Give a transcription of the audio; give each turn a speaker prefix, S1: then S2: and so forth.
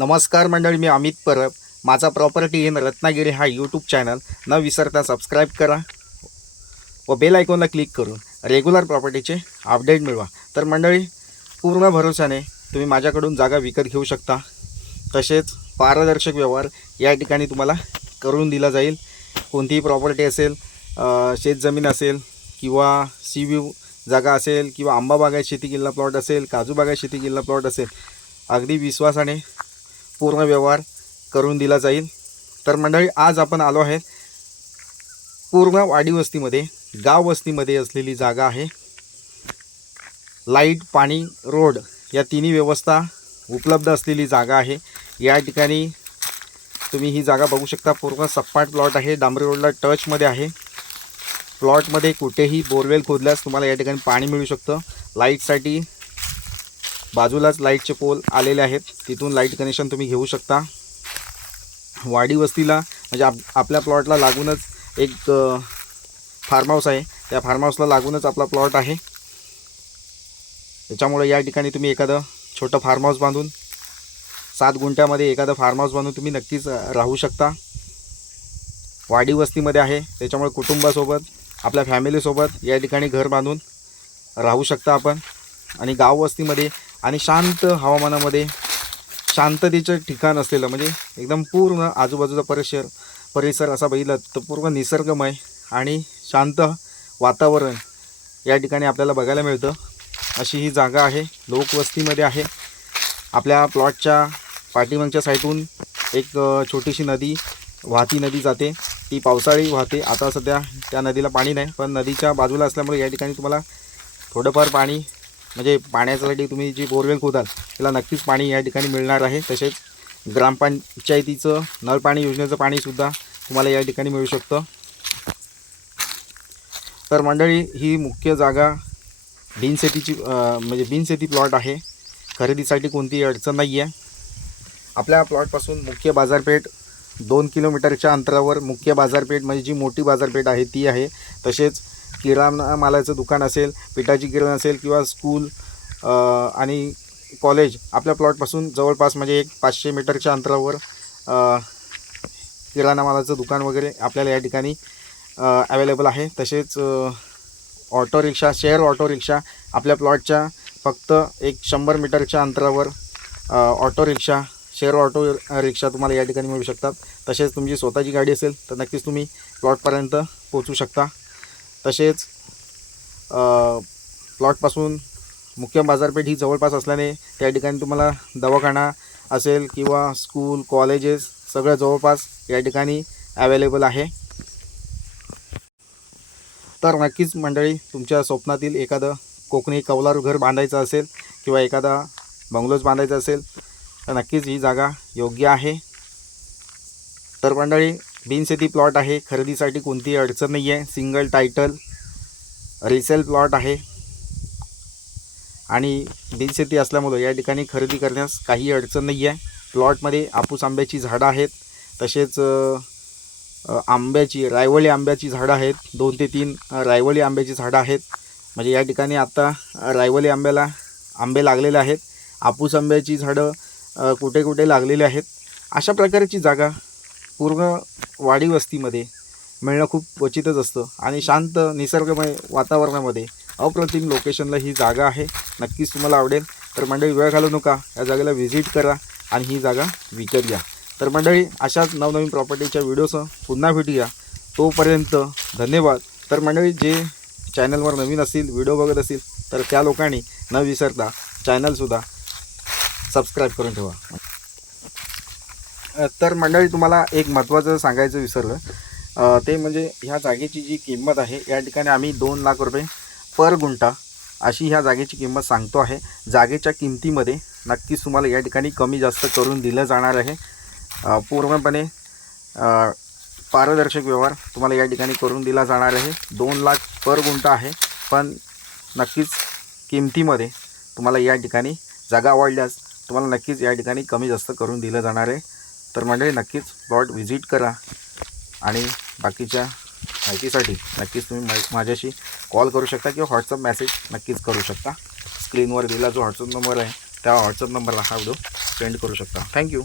S1: नमस्कार मंडळी मी अमित परब. माझा प्रॉपर्टी इन रत्नागिरी हा यूट्यूब चॅनल न विसरता सबस्क्राईब करा व बेल आयकॉनला क्लिक करून रेग्युलर प्रॉपर्टीचे अपडेट मिळवा. तर मंडळी पूर्ण भरोशाने तुम्ही माझ्याकडून जागा विकत घेऊ शकता. तसेच पारदर्शक व्यवहार या ठिकाणी तुम्हाला करून दिला जाईल. कोणतीही प्रॉपर्टी असेल शेतजमीन असेल किंवा सी व्ह्यू जागा असेल किंवा आंबा बागायत शेती किल्ला प्लॉट असेल काजू बागायत शेती किल्ला प्लॉट असेल अगदी विश्वासाने पूर्ण व्यवहार करून दिला जाईल. तर मंडळी आज आपण आलो आहे पूर्ण वाडी वस्तीमध्ये गाव वस्तीमध्ये असलेली जागा आहे. लाइट पाणी रोड या तिन्ही व्यवस्था उपलब्ध असलेली जागा आहे. या ठिकाणी तुम्ही ही जागा बघू शकता. पूर्ण सपाट प्लॉट आहे. डांबरी रोडला टचमध्ये आहे. प्लॉटमध्ये कुठेही बोरवेल खोदल्यास तुम्हाला या ठिकाणी पाणी मिळू शकतं. लाईटसाठी बाजूलाच लाईटचे पोल आलेले आहेत. तिथून लाइट कनेक्शन तुम्ही घेऊ शकता. वाडी वस्तीला म्हणजे आप आपल्या प्लॉटला लागूनच एक फार्म हाऊस आहे. त्या फार्म हाऊसला लागूनच आपला प्लॉट आहे. त्याच्यामुळे या ठिकाणी तुम्ही एखादं छोटं फार्म हाऊस बांधून सात गुंठ्यामध्ये एखादं फार्म हाऊस बांधून तुम्ही नक्कीच राहू शकता. वाडी वस्तीमध्ये आहे. त्याच्यामुळे कुटुंबासोबत आपल्या फॅमिलीसोबत या ठिकाणी घर बांधून राहू शकता आपण. आणि गाव वस्तीमध्ये आणि शांत हवामानामध्ये शांततेचं ठिकाण असलेलं म्हणजे एकदम पूर्ण आजूबाजूचा परिसर परिसर असा बघितला तर पूर्ण निसर्गमय आणि शांत वातावरण या ठिकाणी आपल्याला बघायला मिळतं. अशी ही जागा आहे लोकवस्तीमध्ये आहे. आपल्या प्लॉटच्या पाठीमागच्या साईडून एक छोटीशी नदी वाहती नदी जाते. ती पावसाळी वाहते. आता सध्या त्या नदीला पाणी नाही पण नदीच्या बाजूला असल्यामुळे या ठिकाणी तुम्हाला थोडंफार पाणी म्हणजे पाण्यासाठी तुम्ही जी बोरवेल खोदाल त्याला नक्कीच पाणी या ठिकाणी मिळणार आहे. तसेच ग्रामपंचायतीचं नळपाणी योजनेचं पाणीसुद्धा तुम्हाला या ठिकाणी मिळू शकतं. तर मंडळी ही मुख्य जागा बिनशेतीची म्हणजे बिनशेती प्लॉट आहे. खरेदीसाठी कोणतीही अडचण नाही आहे आपल्या प्लॉटपासून मुख्य बाजारपेठ दोन किलोमीटरच्या अंतरावर मुख्य बाजारपेठ म्हणजे जी मोठी बाजारपेठ आहे ती आहे. तसेच किराणा मालाचं दुकान असेल पिठाची किराणा असेल किंवा स्कूल आणि कॉलेज आपल्या प्लॉटपासून जवळपास म्हणजे एक पाचशे मीटरच्या अंतरावर किराणा मालाचं दुकान वगैरे आपल्याला या ठिकाणी अवेलेबल आहे. तसेच auto rickshaw share auto rickshaw आपल्या प्लॉटच्या फक्त एक शंभर मीटरच्या अंतरावर auto rickshaw share auto rickshaw तुम्हाला या ठिकाणी मिळू शकतात. तसेच तुमची स्वतःची गाडी असेल तर नक्कीच तुम्ही प्लॉटपर्यंत पोचू शकता. तसेच प्लॉटपासून मुख्य बाजारपेठ ही जवळपास असल्याने त्या ठिकाणी तुम्हाला दवाखाना असेल किंवा स्कूल कॉलेजेस सगळं जवळपास या ठिकाणी अवेलेबल आहे. तर नक्कीच मंडळी तुमच्या स्वप्नातील एखादं कोकणी कौलारू घर बांधायचं असेल किंवा एखादा बंगलोज बांधायचा असेल तर नक्कीच ही जागा योग्य आहे. तर मंडळी बिनशेती प्लॉट आहे. खरेदीसाठी कोणतीही अडचण नाही आहे सिंगल टायटल रिसेल प्लॉट आहे. आणि बिनशेती असल्यामुळं या ठिकाणी खरेदी करण्यास काही अडचण नाही आहे प्लॉटमध्ये आपूस आंब्याची झाडं आहेत. तसेच आंब्याची रायवळी आंब्याची झाडं आहेत. दोन ते तीन रायवळी आंब्याची झाडं आहेत. म्हणजे या ठिकाणी आत्ता रायवळी रायवली आंब्याला आंबे लागलेले आहेत. आपूस आंब्याची झाडं कुठे कुठे लागलेली आहेत. अशा प्रकारची जागा पूर्ण वाडी वस्तीमध्ये मिळणं खूप क्वचितच असतं आणि शांत निसर्गमय वातावरणामध्ये अप्रतिम लोकेशनला ही जागा आहे. नक्कीच तुम्हाला आवडेल. तर मंडळी वेळ घालू नका. या जागेला व्हिजिट करा आणि ही जागा विकत घ्या. तर मंडळी अशाच नवनवीन प्रॉपर्टीच्या व्हिडिओसह पुन्हा भेटूया तोपर्यंत धन्यवाद. तर मंडळी जे चॅनलवर नवीन असतील व्हिडिओ बघत असतील तर त्या लोकांनी न विसरता चॅनलसुद्धा सबस्क्राईब करून ठेवा. तर मंडळी तुम्हाला एक महत्त्वाचं सांगायचं विसरलं. ते म्हणजे ह्या जागेची जी किंमत आहे या ठिकाणी आम्ही दोन लाख रुपये पर गुंठा अशी ह्या जागेची किंमत सांगतो आहे. जागेच्या किमतीमध्ये नक्कीच तुम्हाला या ठिकाणी कमी जास्त करून दिलं जाणार आहे. पूर्णपणे पारदर्शक व्यवहार तुम्हाला या ठिकाणी करून दिला जाणार आहे. दोन लाख पर गुंठा आहे पण नक्कीच किमतीमध्ये तुम्हाला या ठिकाणी जागा आवडल्यास तुम्हाला नक्कीच या ठिकाणी कमी जास्त करून दिलं जाणार आहे. तर मंडळी नक्कीच प्लॉट व्हिजिट करा आणि बाकीच्या माहितीसाठी नक्कीच तुम्ही माझ्याशी कॉल करू शकता किंवा व्हॉट्सअप मेसेज नक्कीच करू शकता. स्क्रीनवर दिला जो व्हॉट्सअप नंबर आहे त्या व्हॉट्सअप नंबरला हा व्हिडिओ सेंड करू शकता. थँक्यू